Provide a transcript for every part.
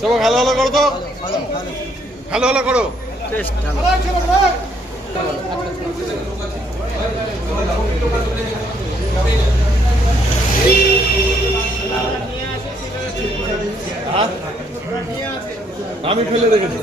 সবাই ভালো ভালো করো তো, ভালো ভালো করো। আমি ফেলে রেখেছি।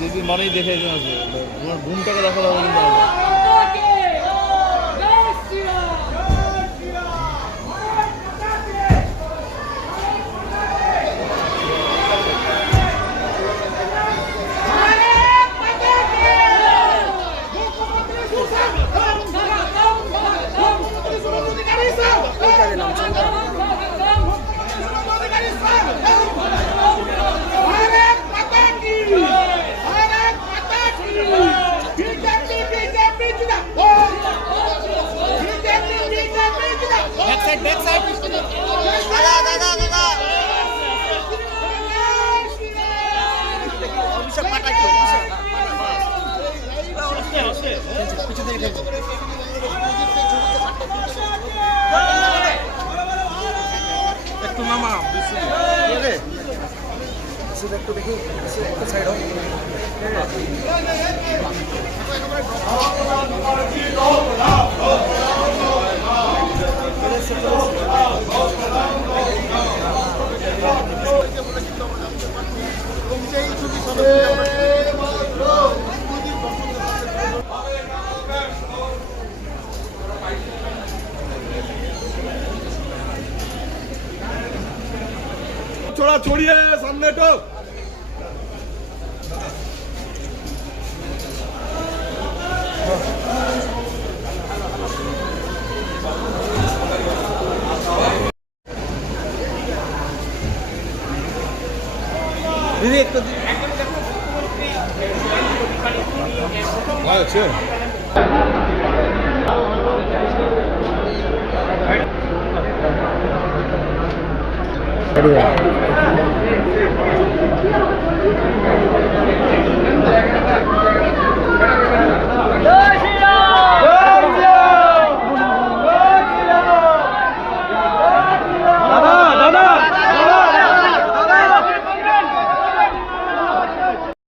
দিদি মানেই দেখে তোমার ঘুমটাকে দেখা যাবে কিন্তু একটু মামা একটু দেখি একটা সাইড হোক। छोड़ा छोड़िए सामने तो दीदी एक तो अच्छा बढ़िया